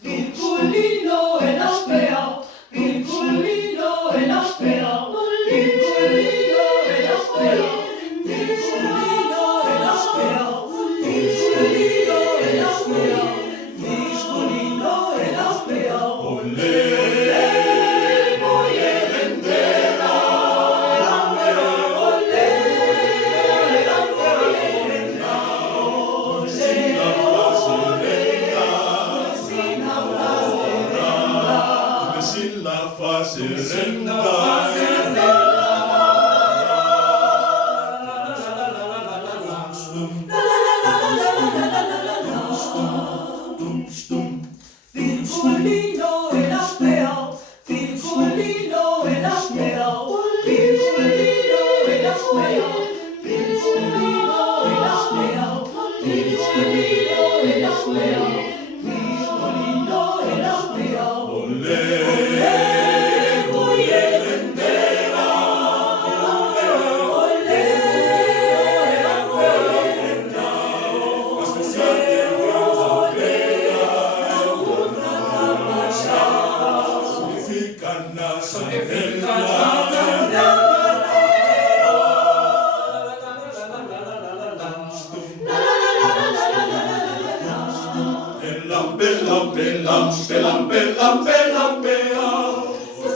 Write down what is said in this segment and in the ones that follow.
Virgulino en la pea, virgulino en la pea, virgulino en la pea, virgulino en la pea, virgulino en la pea, virgulino en la pea. Olé, voy a rendera, olé, Sin la fazenda, virgulino en la pea, virgulino en la pea, virgulino en la pea, virgulino en la pea, virgulino en la pea, virgulino en la pea. olé, Voy a rendera, olé, significan la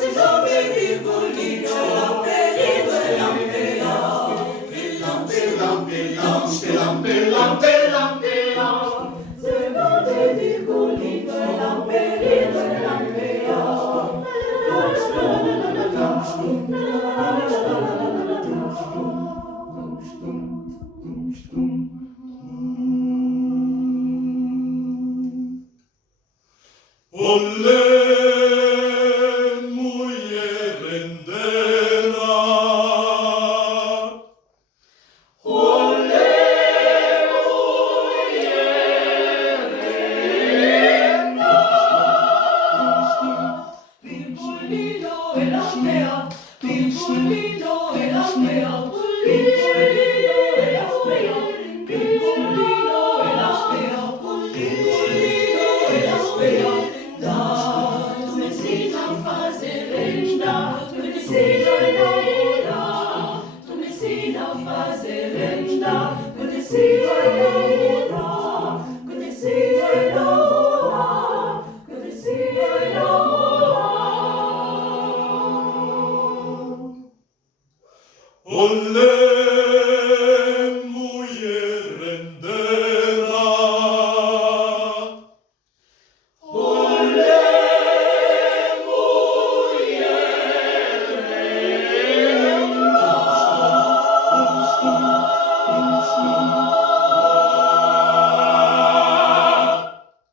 se llame virgulino, virgulino Olé, muy rendera. Virgulino en la pea, virgulino en la pea, virgulino en la pea, virgulino en la pea, virgulino en la pea. Da, tu Messina fazerenda, tu Messina innamora, tu Messina fazerenda, tu Messina innamora, tu Messina innamora, tu Messina innamora. Olé, muy